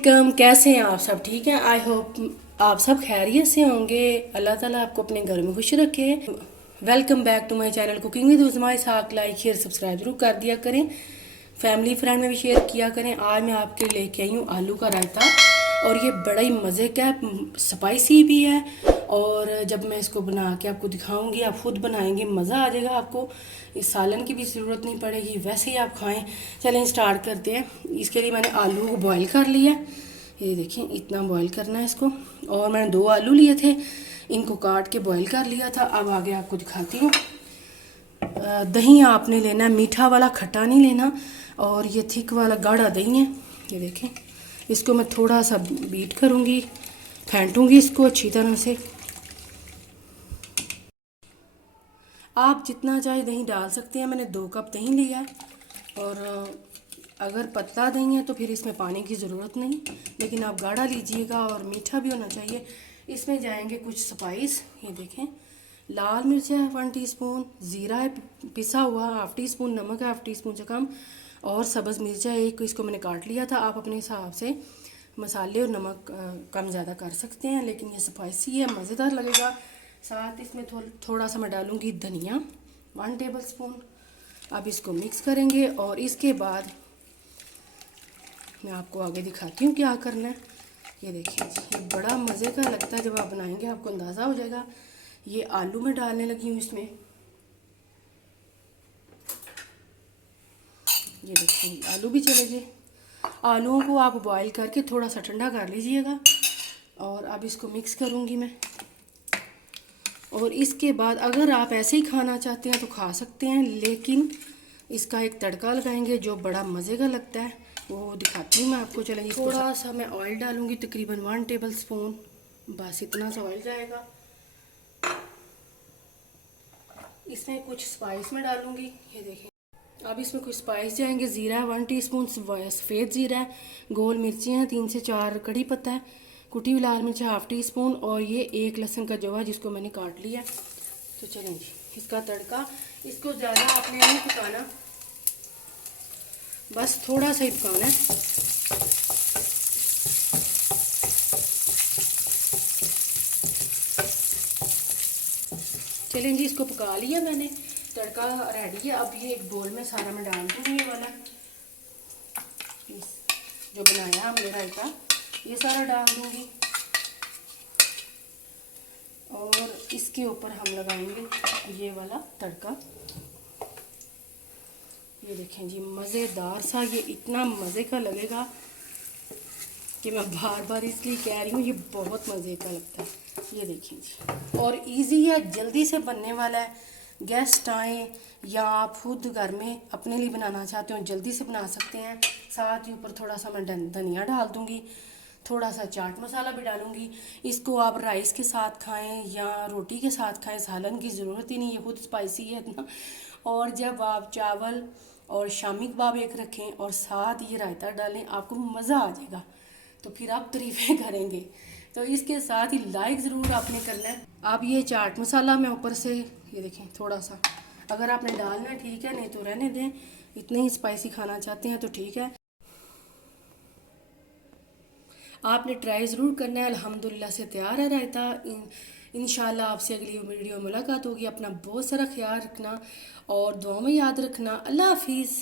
वालेकुम, कैसे हैं आप सब? ठीक हैं। आई होप आप सब खैरियत से होंगे। अल्लाह ताला आपको अपने घर में खुश रखे। Welcome back to my channel cooking with Usma Isaq. Like share subscribe जरूर कर दिया करें, फैमिली फ्रेंड में भी शेयर किया करें। आज मैं आपके लिए लेके आई हूँ आलू का रायता, और ये बड़ा ही मज़े का है, स्पाइसी भी है। और जब मैं इसको बना के आपको दिखाऊंगी, आप खुद बनाएंगे, मज़ा आ जाएगा आपको। इस सालन की भी ज़रूरत नहीं पड़ेगी, वैसे ही आप खाएं। चलें स्टार्ट करते हैं। इसके लिए मैंने आलू को बॉईल कर लिया। ये देखें, इतना बॉईल करना है इसको। और मैंने 2 आलू लिए थे, इनको काट के बॉईल कर लिया था। अब आगे आपको दिखाती हूँ। दही आपने लेना है, मीठा वाला, खट्टा नहीं लेना। और ये थिक वाला गाढ़ा दही है। ये देखें, इसको मैं थोड़ा सा बीट करूँगी, फेंटूँगी इसको अच्छी तरह से। आप जितना चाहे दही डाल सकते हैं। मैंने 2 कप दही लिया है। और अगर पतला दही है तो फिर इसमें पानी की ज़रूरत नहीं, लेकिन आप गाढ़ा लीजिएगा और मीठा भी होना चाहिए। इसमें जाएंगे कुछ स्पाइस। ये देखें, लाल मिर्च है 1 टीस्पून, ज़ीरा है पिसा हुआ 1/2 टीस्पून, नमक है 1/2 टीस्पून से कम, और सब्ज़ मिर्च है 1, इसको मैंने काट लिया था। आप अपने हिसाब से मसाले और नमक कम ज़्यादा कर सकते हैं, लेकिन ये स्पाइसी है, मज़ेदार लगेगा। साथ इसमें थोड़ा सा मैं डालूँगी धनिया 1 टेबल स्पून। अब इसको मिक्स करेंगे, और इसके बाद मैं आपको आगे दिखाती हूँ क्या करना है। ये देखिए, ये बड़ा मज़े का लगता है। जब आप बनाएंगे आपको अंदाज़ा हो जाएगा। ये आलू में डालने लगी हूँ इसमें। ये देखिए, आलू भी चले गए। आलूओं को आप बॉईल करके थोड़ा सा ठंडा कर लीजिएगा। और अब इसको मिक्स करूँगी मैं। और इसके बाद अगर आप ऐसे ही खाना चाहते हैं तो खा सकते हैं, लेकिन इसका एक तड़का लगाएंगे जो बड़ा मज़े का लगता है, वो दिखाती हूँ मैं आपको। चलेंगे, थोड़ा सा मैं ऑयल डालूँगी, तकरीबन 1 टेबल स्पून, बस इतना सा ऑयल जाएगा। इसमें कुछ स्पाइस में डालूँगी। ये देखें, अब इसमें कुछ स्पाइस जाएंगे। ज़ीरा है 1 टीस्पून, सफ़ेद ज़ीरा है, गोल मिर्ची हैं 3 से 4, कड़ी पत्ता है, कुटी हुई लाल मिर्च 1/2 टीस्पून, और ये 1 लहसुन का जवा जिसको मैंने काट लिया। तो चलें जी, इसका तड़का। इसको ज़्यादा आपने नहीं पकाना, बस थोड़ा सा ही पकाना है। चलें जी, इसको पका लिया मैंने, तड़का रेडी है। अब ये एक बोल में सारा मैं डाल दूँगी। ये वाला जो बनाया हमने रायता, ये सारा डाल दूँगी। और इसके ऊपर हम लगाएंगे ये वाला तड़का। ये देखें जी, मज़ेदार सा, ये इतना मज़े का लगेगा कि मैं बार बार इसलिए कह रही हूँ, ये बहुत मज़े का लगता है। ये देखें जी, और इजी है, जल्दी से बनने वाला है। गेस्ट आए या आप खुद घर में अपने लिए बनाना चाहते हो, जल्दी से बना सकते हैं। साथ ही ऊपर थोड़ा सा मैं धनिया डाल दूँगी, थोड़ा सा चाट मसाला भी डालूँगी। इसको आप राइस के साथ खाएं या रोटी के साथ खाएं, सालन की ज़रूरत ही नहीं, ये खुद स्पाइसी है इतना। और जब आप चावल और शामी कबाब एक रखें और साथ ये रायता डालें, आपको मज़ा आ जाएगा। तो फिर आप तारीफ़ें करेंगे। तो इसके साथ ही लाइक ज़रूर आपने करना है। आप ये चाट मसाला मैं ऊपर से, ये देखें, थोड़ा सा अगर आपने डालना है ठीक है, नहीं तो रहने दें। इतने ही स्पाइसी खाना चाहते हैं तो ठीक है, आपने ट्राई ज़रूर करना है। अल्हम्दुलिल्लाह से तैयार है रायता। इंशाल्लाह आपसे अगली वीडियो में मुलाकात होगी। अपना बहुत सारा ख्याल रखना और दुआ में याद रखना। अल्लाह हाफिज़।